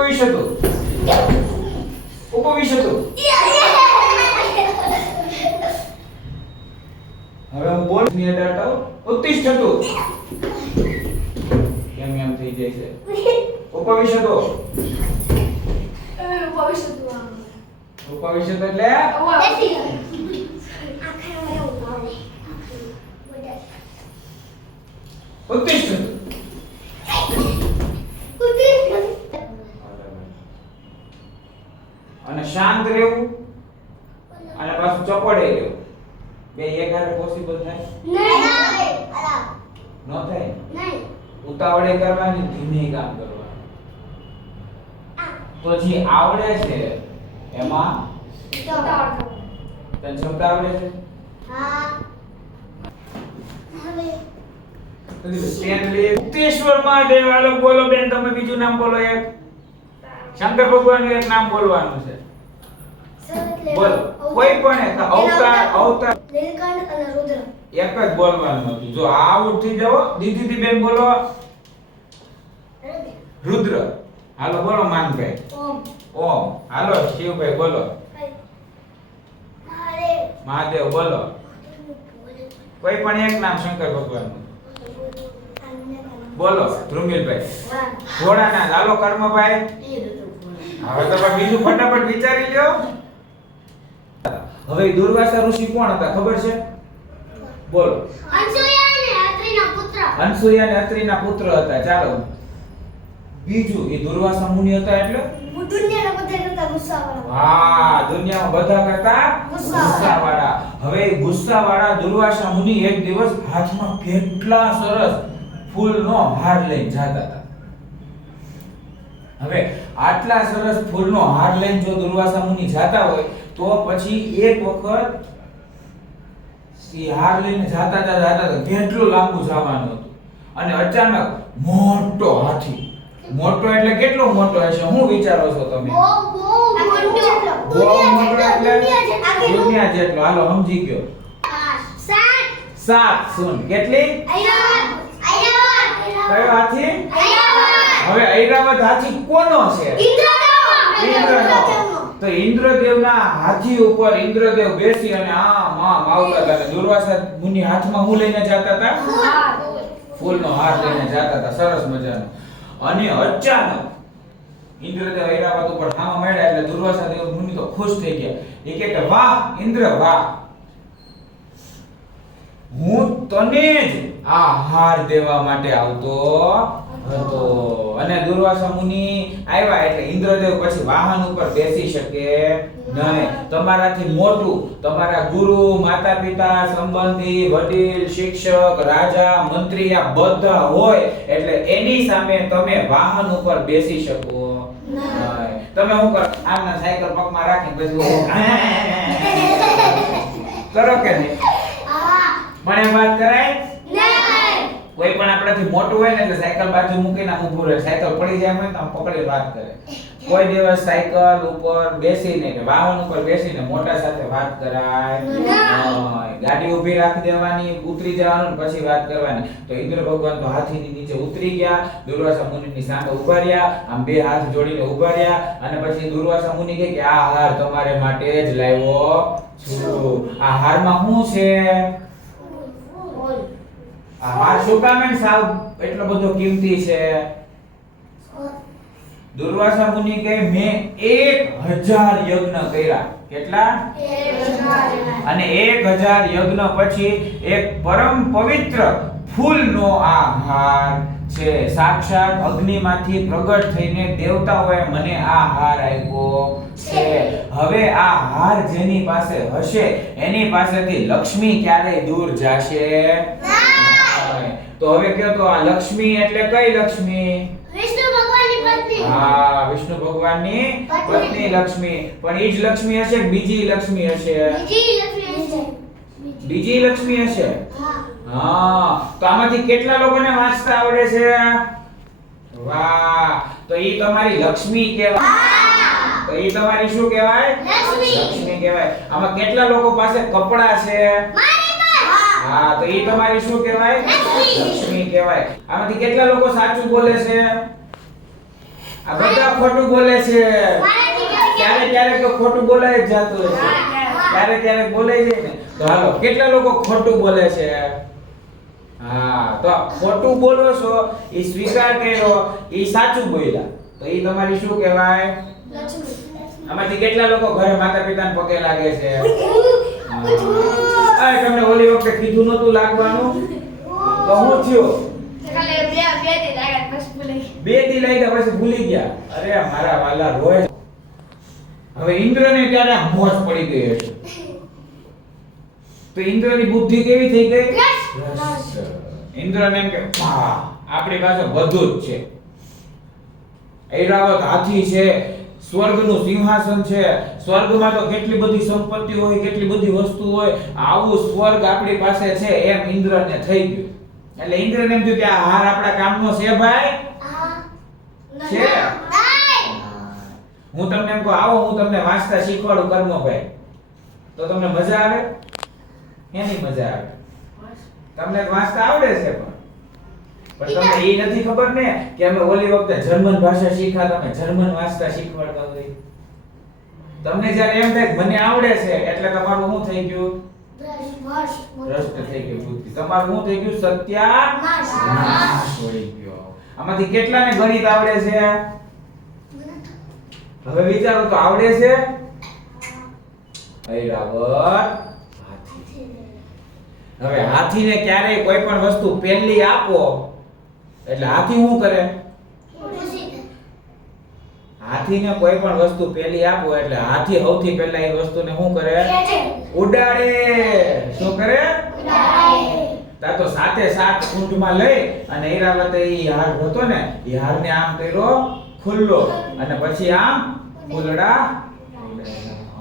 ઉપવિશતુ ઉપવિશતુ હવે હું બોલ ની અડાટાવ ઉત્તિષ્ઠતુ કેમ એમ થઈ જાય છે ઉપવિશતુ ઉપવિશતુ એટલે ઉત્તિષ્ઠતુ અને શાંત રહેવું અને પાછું ચપડે રહેવું બે એક હારે પોસિબલ થાય નહીં ન થાય નહીં ઉતાવળે કરવાની ધીમે કામ કરવાનું તો જે આવડે છે એમાં તને ક્ષમતા આવડે છે હા હવે મુક્તેશ્વર મહાદેવ વાલો બોલો બેન તમે બીજું નામ બોલો એક શંકર ભગવાનનું એક નામ બોલવાનું છે બોલો કોઈ પણ એક અવતાર અવતાર નીલકંઠ અને રુદ્ર એક જ બોલવાનું હતું જો આ ઉઠી જાવ દીદી બેન બોલો રુદ્ર હાલો બોલો માનભાઈ ઓમ ઓમ હાલો શિવભાઈ બોલો મહાદેવ બોલો કોઈ પણ એક નામ શંકર ભગવાનનું બોલો ધ્રુમિલભાઈ ઘોડાના હાલો કર્મભાઈ હવે તમે બીજું ફટાફટ વિચારી લ્યો હવે દુર્વાસા ઋષિ કોણ હતા ખબર છે બોલો અનસુયા અને અત્રિના પુત્ર અનસુયા અને અત્રિના પુત્ર હતા ચાલો બીજું એ દુર્વાસા મુનિ હતા એટલે દુનિયાના બધા કરતા ગુસ્સાવાળા હા દુનિયામાં બધા કરતા ગુસ્સાવાળા હવે ગુસ્સાવાળા દુર્વાસા મુનિ એક દિવસ હાથમાં કેટલા સરસ ફૂલનો હાર લઈને જતા હતા હવે આટલા સરસ ફૂલનો હાર લઈને જો દુર્વાસા મુનિ જતા હોય તો પછી એક વખત એ હાર લઈને જાતા કેટલું લાંબુ જવાનું હતું અને અચાનક મોટો હાથી મોટો એટલે કેટલો મોટો હશે હું વિચારો છો તમે બહુ બહુ મોટો એટલે દુનિયા જેટલો હાલો સમજી ગયો સાત સુન કેટલી કયો હાથી હવે ઐરાવત હાથી કોનો છે ઇન્દ્રનો તો ઇન્દ્રદેવના હાથી ઉપર ઇન્દ્રદેવ બેસી અને આમ આવતા હતા દુર્વાસા મુનિ હાથમાં હું લઈને જતા હતા ફૂલનો હાર લઈને જતા હતા સરસ મજાનો અને અચાનક ઇન્દ્રદેવ ઐરાવત ઉપર હામાં મળ્યા એટલે દુર્વાસા દેવ મુનિ તો ખુશ થઈ ગયા એ કહે કે વાહ ઇન્દ્ર વાહ હું તને જ આ હાર દેવા માટે આવતો હતો અને દુર્વાસા મુનિ આવ્યા એટલે ઇન્દ્રદેવ પછી વાહન ઉપર બેસી શકે નહીં તમારાથી મોટું તમારા ગુરુ માતા પિતા સંબંધી વડીલ શિક્ષક રાજા મંત્રી આ બધા હોય એટલે એની સામે તમે વાહન ઉપર બેસી શકો નહીં તમે શું કરો આમના સાયકલ પગમાં રાખીને પછી કરો કે નહીં મને વાત કરાય કોઈ પણ આપણાથી મોટું હોય ને એટલે સાયકલ બાજુ મૂકીને આમ ઊભું રહે સાયકલ પડી જાય હોય તો આમ પકડી વાત કરે કોઈ દિવસ સાયકલ ઉપર બેસીને કે વાહન ઉપર બેસીને મોટા સાથે વાત કરાય ગાડી ઊભી રાખી દેવાની ઉતરી જવાનું પછી વાત કરવાની તો ઇન્દ્ર ભગવાન તો હાથીની નીચે ઉતરી ગયા દુર્વાસા મુનિની સામે ઊભા રહ્યા આમ બે હાથ જોડીને ઊભા રહ્યા અને પછી દુર્વાસા મુનિ કહે કે આ હાર તમારે માટે જ લાવ્યો છું આ હારમાં શું છે આ હાર શું કામ એમ સાવ એટલો બધો કિંમતી છે દુર્વાસા મુનિ કહે મેં 1000 યજ્ઞ કર્યા કેટલા 1000 અને 1000 યજ્ઞ પછી એક પરમ પવિત્ર ફૂલનો આ હાર છે સાક્ષાત અગ્નિમાંથી પ્રગટ થઈને દેવતાઓએ મને આ હાર આપ્યો છે હવે આ હાર જેની પાસે હશે એની પાસેથી લક્ષ્મી ક્યારેય દૂર જશે તો હવે કયો તો આ લક્ષ્મી એટલે કઈ લક્ષ્મી વિષ્ણુ ભગવાનની પત્ની હા વિષ્ણુ ભગવાનની પત્ની લક્ષ્મી પણ ઈ જ લક્ષ્મી હશે કે બીજી લક્ષ્મી હશે બીજી લક્ષ્મી હશે હા તો આમાંથી કેટલા લોકોને વાંચતા આવડે છે વાહ તો ઈ તમારી લક્ષ્મી કહેવાય તો ઈ તમારી શું કહેવાય લક્ષ્મી કહેવાય આમાં કેટલા લોકો પાસે કપડા છે હા તો ઈ તમારી શું કહેવાય લક્ષ્મી કહેવાય આમાંથી કેટલા લોકો સાચું બોલે છે આ બધા ખોટું બોલે છે. મારાથી ક્યારેક ક્યારેક ક્યારેક તો ખોટું બોલાય જ જાતું હશે. ક્યારેક ક્યારેક બોલાય જાય ને. તો હાલો કેટલા લોકો ખોટું બોલે છે? હા, તો આ ખોટું બોલો છો એ સ્વીકાર કર્યો, એ સાચું બોલ્યા. તો એ તમારી શું કહેવાય? લક્ષ્મી. આમાંથી કેટલા લોકો ઘરે માતા પિતાને પગે લાગે છે? આ તમને ઓલી વખતે કીધું નતું લાગવાનું તો હું થયો? બે થી લાગ્યા પછી ભૂલી ગયા. અરે મારા વાલા રોય. હવે ઇન્દ્રને ત્યારે મોજ પડી ગઈ હશે. તો ઇન્દ્રની બુદ્ધિ કેવી થઈ ગઈ? ઇન્દ્રને એમ કે વાહ, આપણી પાસે બધું જ છે. ઐરાવત હાથી છે, સ્વર્ગનું સિંહાસન છે, સ્વર્ગમાં તો કેટલી બધી સંપત્તિ હોય, કેટલી બધી વસ્તુ હોય, આવું સ્વર્ગ આપણી પાસે છે એમ ઇન્દ્રને થઈ ગયું. એટલે ઇન્દ્રને એમ થયું કે આ હાર આપણા કામનો છે ભાઈ. છે. હું તમને એમ કહું આવો હું તમને વાંચતા શીખવાડું કર્મભાઈ. તો તમને મજા આવે? એની મજા આવે. તમને વાંચતા આવડે છે પણ તમને એ નથી ખબર ને કે અમે ઓલી વખતે જર્મન ભાષા શીખ્યા, તમે જર્મન વાંચતા શીખવાડતા હોય. તમને જ્યારે એમ થાય કે મને આવડે છે એટલે તમારું શું થઈ ગયું? ભ્રષ્ટ થઈ ગયું બુદ્ધિ. તમારું શું થઈ ગયું? સત્યાનાશ થઈ ગયો. આમાંથી કેટલાને ગણિત આવડે છે? હવે વિચારો તો આવડે છે? ઐરાવત હાથી. હવે હાથીને ક્યારેય કોઈ પણ વસ્તુ પહેલી આપો એટલે હાથી શું કરે? હાથીને કોઈ પણ વસ્તુ પહેલી આપો એટલે હાથી સૌથી પહેલા એ વસ્તુને શું કરે? ઉડાડે. શું કરે? તા તો સાથે સાત કુંડમાં લઈ અને ઐરાવતે ઈ હાર હતો ને ઈ હારને આમ કર્યો ખુલ્લો અને પછી આમ ફૂલડા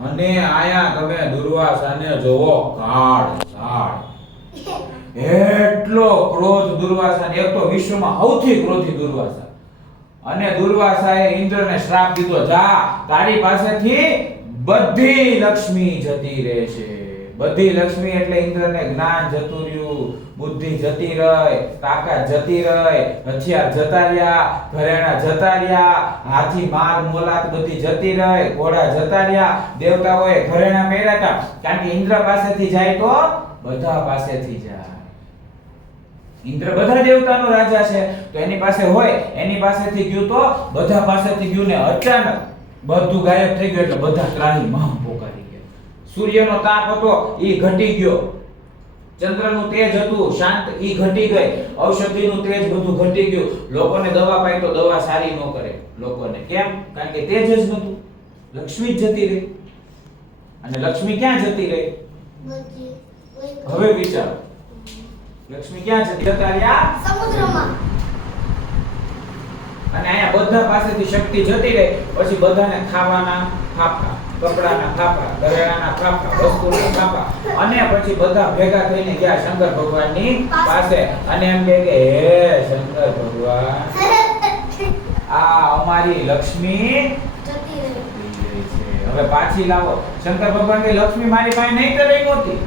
અને આયા તમે દુર્વાસાને જોવો કાળ કાળ. એટલો ક્રોધ દુર્વાસાને, એક તો વિશ્વમાં સૌથી ક્રોધી દુર્વાસા. અને દુર્વાસાએ ઇન્દ્રને શ્રાપ દીધો, જા તારી પાસેથી બધી લક્ષ્મી જતી રહેશે. બધી લક્ષ્મી એટલે ઇન્દ્રને જ્ઞાન જતું રહ્યું, બુદ્ધિ જતી રહી, તાકાત જતી રહી, હથિયાર જતા રહ્યા, ઘરેણા જતા રહ્યા, હાથી માર મોલાત બધી જતી રહી, ઘોડા જતા રહ્યા. દેવતાઓએ ઘરેણા પહેર્યા હતા કારણ કે ઇન્દ્ર પાસેથી જાય તો બધા પાસેથી જાય. ઇન્દ્ર બધા દેવતાનો રાજા છે તો એની પાસે હોય, એની પાસેથી ગયું તો બધા પાસેથી ગયું ને અચાનક બધું ગાયબ થઈ ગયું એટલે બધા ત્રાહીમામ પોકારી ગયા. સૂર્યનો તાપ હતો ઈ ઘટી ગયો, ચંદ્રનું તેજ હતું શાંત ઈ ઘટી ગઈ, ઔષધિનું તેજ બધું ઘટી ગયું. લોકોને દવા પાઈ તો દવા સારી ન કરે લોકોને. કેમ? કારણ કે તેજ જ નતું. લક્ષ્મી જ જતી રહી. અને લક્ષ્મી ક્યાં જતી રહી? હવે વિચારો, લક્ષ્મી ક્યાં જતી રહ્યા? સમુદ્રમાં. અને અહીંયા બધા પાસેથી શક્તિ જતી રહી પછી બધાને ખાવાના ખાપા, કપડાના ખાપા, ઘરેણાના ખાપા, વસ્તુના ખાપા. અને પછી બધા ભેગા થઈને ગયા શંકર ભગવાનની પાસે અને એમ કહે કે હે શંકર ભગવાન, આ અમારી લક્ષ્મી જતી રહી. હવે પાછી લાવો. શંકર ભગવાન કે લક્ષ્મી મારી પાસે નહીં તો રહી નહોતી.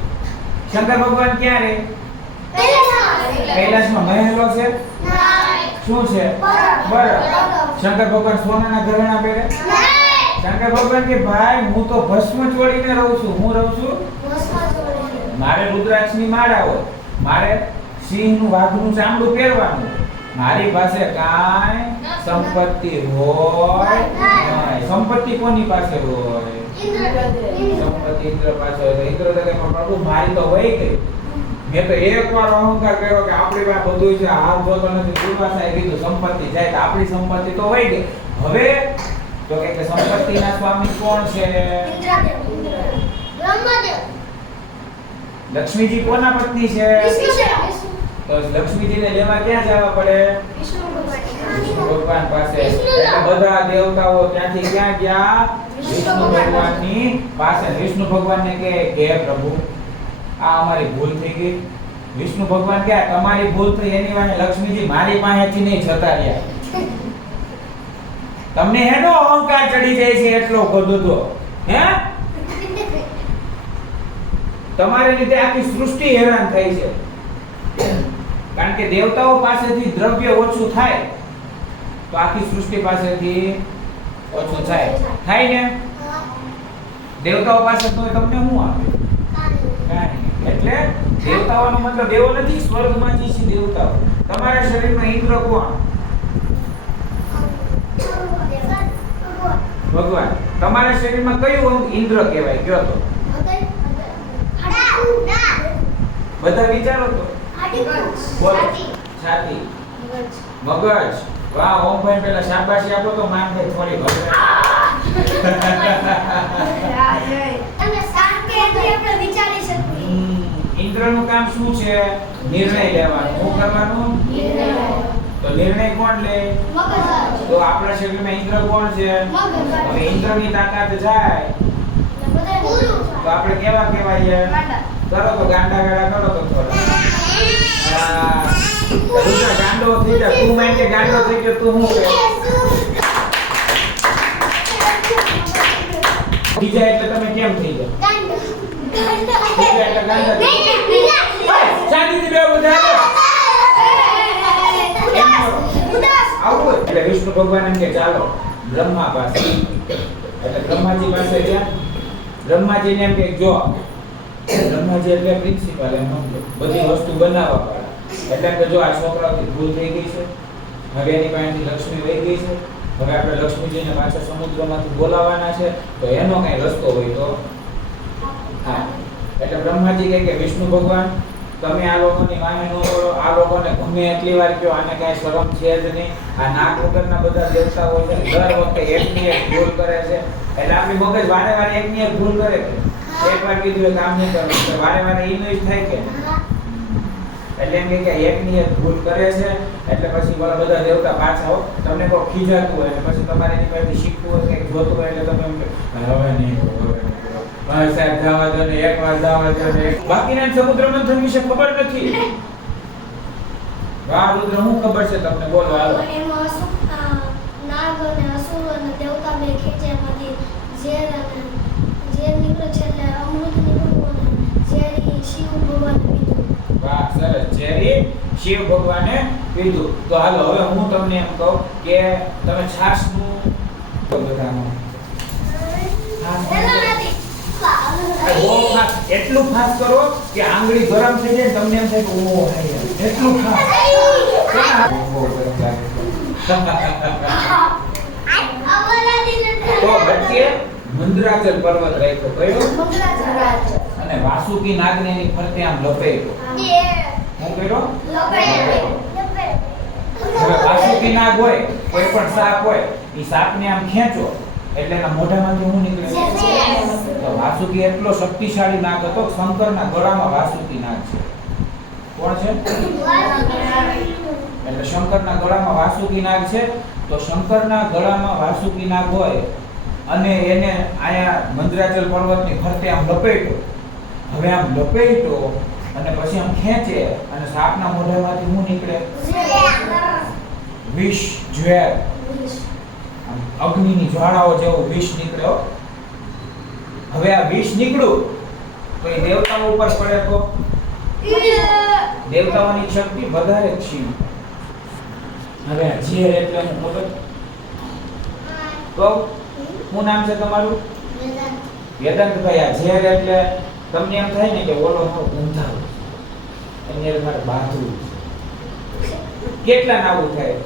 શંકર ભગવાન ક્યાં રહે? કૈલાસમાં મહેલો છે? શું છે? બરફ. શંકર ભગવાન સોનાના ઘરેણા પહેરે? શંકર ભગવાન કે ભાઈ હું તો ભસ્મ ચોળીને રહું છું. હું રહું છું મારે રુદ્રાક્ષની માળા હોય, મારે સિંહનું વાઘનું ચામડું પહેરવાનું, મારી પાસે કાંઈ સંપત્તિ હોય નહીં. સંપત્તિ કોની પાસે હોય? સંપત્તિ ઇન્દ્ર પાસે હોય. ઇન્દ્ર તો કે પ્રભુ મારી તો હોય ગઈ. મેં તો એકવાર અહંકાર કર્યો કે આપણી પાસે બધું છે, હાલ જોતો નથી. દુર્વાસાએ કીધું સંપત્તિ જાય તો આપણી સંપત્તિ તો હોય ગઈ. હવે તો કે સંપત્તિના સ્વામી કોણ છે? લક્ષ્મીજી કોના પત્ની છે? તો લક્ષ્મીજીને લેવા ક્યાં જવા પડે? વિષ્ણુ ભગવાન પાસે. એટલે બધા દેવતાઓ ત્યાંથી ક્યાં ગયા? વિષ્ણુ ભગવાનની પાસે. વિષ્ણુ ભગવાનને કહે કે પ્રભુ આ અમારી ભૂલ થઈ ગઈ. વિષ્ણુ ભગવાન કહે તમારી ભૂલ થઈ એની વાને લક્ષ્મીજી મારી પાસેથી નહીં જતા રહ્યા. તમને એનો અહંકાર ચડી જાય છે એટલો બધો તો હે? તમારે લીધે આખી સૃષ્ટિ હેરાન થઈ છે. કારણ કે દેવતાઓ પાસેથી દ્રવ્ય ઓછું થાય તો આખી સૃષ્ટિ પાસેથી ઓછું થાય થાય ને દેવતાઓ પાસે તો તમને શું આપે કાંઈ નહીં. એટલે દેવતાઓનો મતલબ એવો નથી સ્વર્ગમાં જે છે દેવતાઓ. તમારા શરીરમાં ઇન્દ્ર કોણ? ભગવાન. તમારા શરીરમાં કયું અંગ ઇન્દ્ર કહેવાય કયો તો? બધા વિચારો તો. બોલો. છાતી. મગજ. વાહ ઓમભાઈ પેલા શાબાશી આપો તો માનભાઈ થોડી ભગવાન. ઇન્દ્રનું કામ શું છે? નિર્ણય લેવાનું. શું કરવાનું? તો નિર્ણય કોણ લે? તો આપણા શરીરમાં ઇન્દ્ર કોણ છે? હવે ઇન્દ્રની તાકાત જાય તો આપણે કેવા કહેવાય? કરો તો ગાંડા ગાડા કરો તો થોડા. રુદ્ર ગાંડો થઈ જા. તું માન કે ગાંડો થઈ ગયો તું શું કહે? બીજા એટલે તમે કેમ થઈ જાવ? બીજા એટલે ગાંડા થઈ જાવ. શાંતિથી બેહો બધા. આવું એટલે વિષ્ણુ ભગવાન એમ કે ચાલો બ્રહ્મા પાસે. એટલે બ્રહ્માજી પાસે ગયા. બ્રહ્માજીને એમ કે જો બ્રહ્માજી એટલે પ્રિન્સિપલ એમ સમજો. બધી વસ્તુ બનાવવા વાળા. એટલે કે જો આ છોકરાઓથી ભૂલ થઈ ગઈ છે. હવે એની પાસેથી લક્ષ્મી વહી ગઈ છે. હવે આપણે લક્ષ્મીજીને પાછા સમુદ્રમાંથી બોલાવવાના છે. તો એનો કઈ રસ્તો હોય તો હા. એટલે બ્રહ્માજી કહે કે વિષ્ણુ ભગવાન તમે આ લોકોની વાહે ન કરો. આ લોકોને ગમે એટલી વાર કહો આને કાંઈ શરમ છે જ નહીં. આ નાક વગરના બધા દેવતાઓ છે દર વખતે એકની એક ભૂલ કરે છે. એટલે આપણી મગજ વારે વારે એકની એક ભૂલ કરે છે. એકવાર કીધું એ કામ નહીં કરવું. વારે વારે ઈ થાય કે એટલે એમ કે એકની એક ભૂલ કરે છે. એટલે પછી બોલા બધા દેવતા પાછા હો. તમને કોઈ ખીજાતું હોય અને પછી તમારે એની પાસેથી શીખવું હોય કે જોતું હોય એટલે તમે એમ કે હવે નહીં સાહેબ જવા દો ને એકવાર જવા દો ને. બાકીના સમુદ્ર મંથન વિશે ખબર નથી. વાહ રુદ્ર શું ખબર છે તમને? બોલો હાલો. નાગ અને અસુર અને દેવતા બે ખેંચે એમાંથી ઝેર નીકળે છે એટલે અમૃત નીકળ્યું અને ઝેરી શિવ ભગવાને પીધું. વાહ સરસ. ઝેરી શિવ ભગવાને પીધું. તો હાલો હવે હું તમને એમ કહું કે તમે છાશનું બધામાં એટલું ખાસ કરો કે આંગળી ગરમ થઈ જાય તમને એમ થાય કે ઓહ એટલું ખાસ. તો વચ્ચે મંદરાચલ પર્વત રાખ્યો. કયો? અને વાસુકી નાગને એની ફરતે આમ લપેટ્યો. શું કર્યો? હવે વાસુકી નાગ હોય કોઈ પણ સાપ હોય એ સાપને આમ ખેંચો એટલે એના મોઢામાંથી શું નીકળે? તો વાસુકી એટલો શક્તિશાળી નાગ હતો. શંકરના ગળામાં વાસુકી નાગ છે. કોણ છે? એટલે શંકરના ગળામાં વાસુકી નાગ છે. તો શંકરના ગળામાં વાસુકી નાગ હોય અને એને આયા મંદરાચલ પર્વતની ફરતે આમ લપેટ્યો. હવે આમ લપેટ્યો અને પછી આમ ખેંચે અને સાપના મોઢામાંથી શું નીકળે? વિષ ઝેર. અગ્નિની જ્વાળાઓ જેવું વિષ નીકળ્યો. હવે આ વિષ નીકળ્યું તો એ દેવતાઓ ઉપર પડે તો દેવતાઓની શક્તિ વધારે ક્ષીણ. હવે આ ઝેર એટલે હું ખબર તો શું નામ છે તમારું? વેદાંતભાઈ. આ ઝેર એટલે તમને એમ થાય ને કે ઓલો મારો ગંધાવ એને મારે બાંધવું. કેટલા નાવું થાય?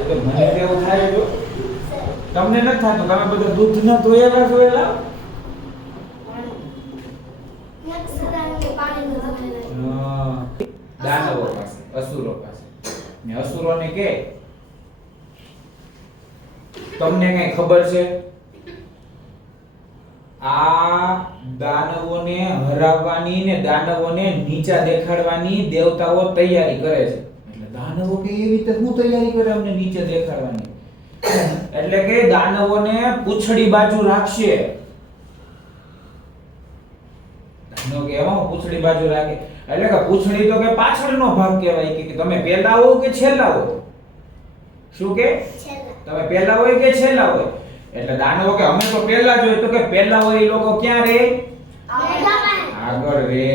એટલે મને એવું થાય જો તમને નથી થતું. તમે બધા દૂધ ના ધોયેલા જોયેલા? દાનવો પાસે, અસુરો પાસે. ને અસુરોને કે તમને કઈ ખબર છે આ દાનવોને હરાવવાની ને દાનવોને નીચા દેખાડવાની દેવતાઓ તૈયારી કરે છે? એટલે દાનવો કે એવી રીતે શું તૈયારી કરે અમને નીચે દેખાડવાની? એટલે કે દાનવોને પૂંછડી બાજુ રાખશે. દાનવ કે એમાં પૂંછડી બાજુ રાખે એટલે કે પૂંછડી તો કે પાછળનો ભાગ કહેવાય કે તમે પહેલા હો કે છેલ્લા હો? શું કે તમે પહેલા હોય કે છેલ્લા હોય? એટલે દાનવો કે અમે તો પહેલા જ હોય. તો કે પહેલા હોય એ લોકો ક્યાં રહે? આગળ રહે.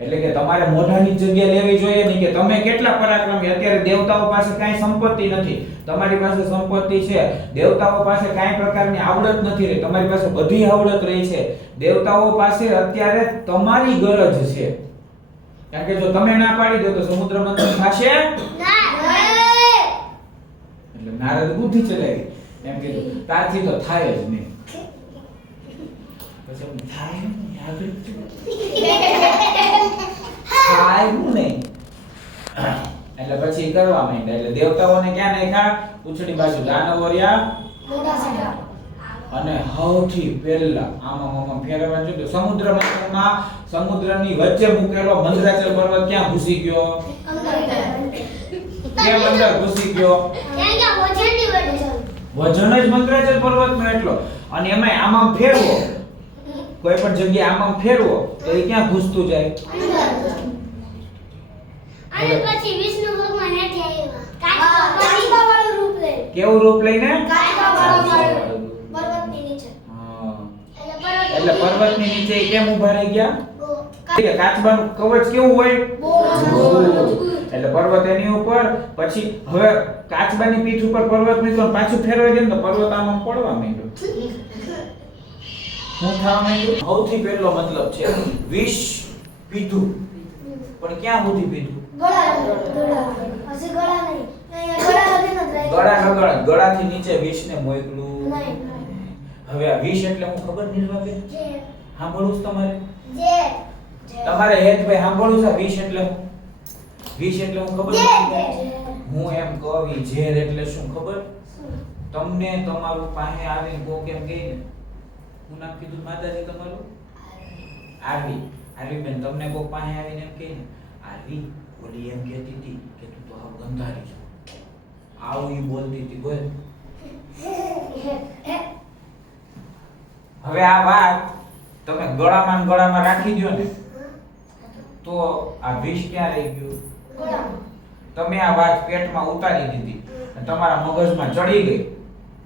એટલે કે તમારે મોઢાની જ જગ્યા લેવી જોઈએ નહીં કે તમે કેટલા પરાક્રમી. અત્યારે દેવતાઓ પાસે કાંઈ સંપત્તિ નથી, તમારી પાસે સંપત્તિ છે. દેવતાઓ પાસે કાંઈ પ્રકારની આવડત નથી રહી, તમારી પાસે બધી આવડત રહી છે. દેવતાઓ પાસે અત્યારે તમારી ગરજ છે. કારણ કે જો તમે ના પાડી દો તો સમુદ્ર મંથન થશે એટલે નારદ બુદ્ધિ ચલાવી એમ કીધું તારથી તો થાય જ નહીં. પછી એમ થાય નહીં, યાદ રાખજો. થાય નહીં. એટલે પછી કરવા માંડ્યા. એટલે દેવતાઓને ક્યાં નાખ્યા? પૂછડી બાજુ દાનવો રહ્યા. અને સૌથી પહેલા આમાં ફેરવવા જોઈએ સમુદ્ર મંથનમાં સમુદ્રની વચ્ચે મૂકેલો મંદરાચલ પર્વત ક્યાં ઘૂસી ગયો? કેમ અંદર ઘૂસી ગયો? વજન જ મંદરાચલ પર્વતનો એટલો. અને એમાં આમાં ફેરવો, કોઈ પણ જગ્યાએ આમાં ફેરવો તો એ ક્યાં ઘૂસતું જાય? અને પછી વિષ્ણુ ભગવાન હેઠે આવ્યા. કાચબાવાળું રૂપ લે. કેવું રૂપ લઈને? કાચબાવાળું પર્વતની નીચે. હા. એટલે પર્વતની નીચે એ કેમ ઊભા રહી ગયા? કે કાચબાનું કવચ કેવું હોય? એટલે પર્વત એની ઉપર. પછી હવે કાચબાની પીઠ ઉપર પર્વત મૂક્યો ને પાછું ફેરવાઈ ગયો ને તો પર્વત આમ પડવા માંડ્યો. શું થવા માંડ્યું? સૌથી પહેલો મતલબ છે વિષ પીધું, પણ ક્યાં સુધી પીધું? ગળાથી નીચે વિષને મોકલું. હવે આ વિષ એટલે હું ખબર નિર્વાપે સાંભળું છું તમારે તમારે હેતભાઈ સાંભળું છે વિષ એટલે હું? વિષ એટલે હું ખબર હું એમ કહું ઝેર એટલે શું ખબર? તમને તમારું પાસે આવીને કોક એમ કહે ને, હું નામ કીધું માતાજી તમારું? આરવી બેન તમને કોક પાસે આવીને એમ કહે ને, આરવી ઓલી એમ કહેતી હતી કે તું તો આવ ગંધારી છો, આવું ઈ બોલતી હતી. બોલ હવે આ વાત તમે ગળામાં રાખી દો ને તો આ વિષ ક્યાં રહી ગયું? તમે આ વાત પેટમાં ઉતારી દીધી અને તમારા મગજમાં ચડી ગઈ.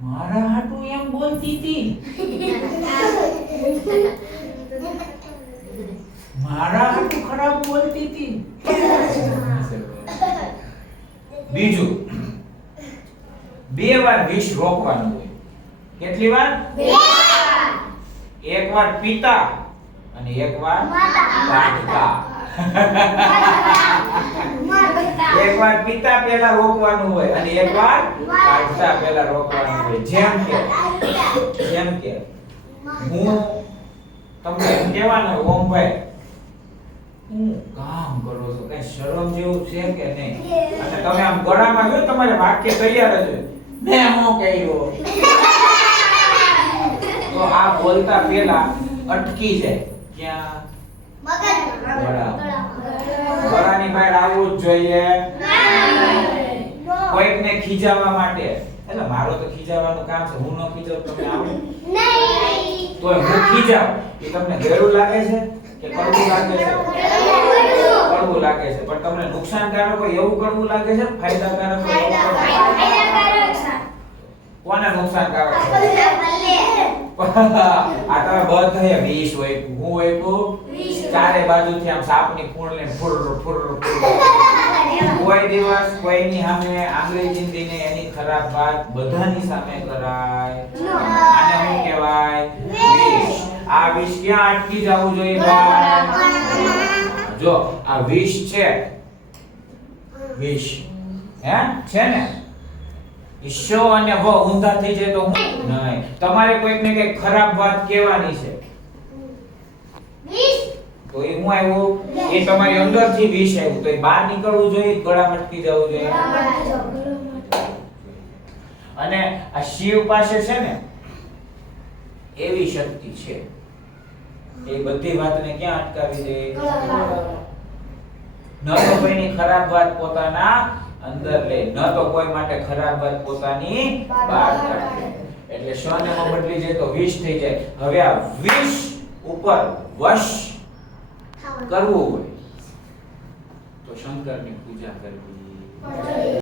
મારા હાટુ એમ બોલતી હતી, મારા હાટુ ખરાબ બોલતી હતી. બીજું, 2 વાર વિષ રોકવાનું હોય. કેટલી વાર? 2 વાર. એક વાર પિતા અને એક વાર કાઢતા. એક વાર પિતા પહેલા રોકવાનું હોય અને એક વાર કાઢતા પહેલા રોકવાનું હોય. જેમ કે હું તમને એમ કહેવાનું ઓમભાઈ હું કામ કરો છો, કઈ શરમ જેવું છે કે નહીં? અને તમે આમ ગળામાં જો તમારે વાક્ય તૈયાર જ હોય, મેં હું કહ્યું તો આ બોલતા પહેલા અટકી જાય. ક્યાં? ગળાની બહાર આવવું જ જોઈએ. કોઈકને ખીજાવવા માટે, એટલે મારો તો ખીજાવવાનું કામ છે, હું ન ખીજાવ તમે આવડે નહીં તો હું ખીજાવ એ તમને ગેરું લાગે છે કે કડવું લાગે છે? કડવું લાગે છે. પણ તમને નુકસાનકારક હોય એવું કડવું લાગે છે, ફાયદાકારક હોય એવું કોને નુકસાનકારક છે? આ તમે બધા વિષ હોય, હું હોય ચારે બાજુથી આમ સાપની ફૂંડને ફુર ફુર કોઈ દિવસ કોઈની સામે આંગળી ચીંધીને એની ખરાબ વાત બધાની સામે કરાય. આને શું કહેવાય? વિષ. આ વિષ ક્યાં અટકી જવું જોઈએ ભાઈ? જો આ વિષ છે, વિષ છે ને, ઈશો અને વ ઊંધા થઈ જાય તો નહીં. તમારે કોઈકને કઈ ખરાબ વાત કહેવાની છે તો એ હું આવ્યું, એ તમારી અંદરથી વિષ આવ્યું તો એ બહાર નીકળવું જોઈએ, ગળામાં અટકી જવું જોઈએ. અને આ શિવ પાસે છે ને એવી શક્તિ છે, એ બધી વાતને ક્યાં અટકાવી દે? ન તો કોઈની ખરાબ વાત પોતાના અંદર લે, ન તો કોઈ માટે ખરાબ વાત પોતાની બહાર કાઢે. એટલે શને બદલી જાય તો વિષ થઈ જાય. હવે આ વિષ ઉપર વશ કરવું હોય તો શંકરની પૂજા કરવી.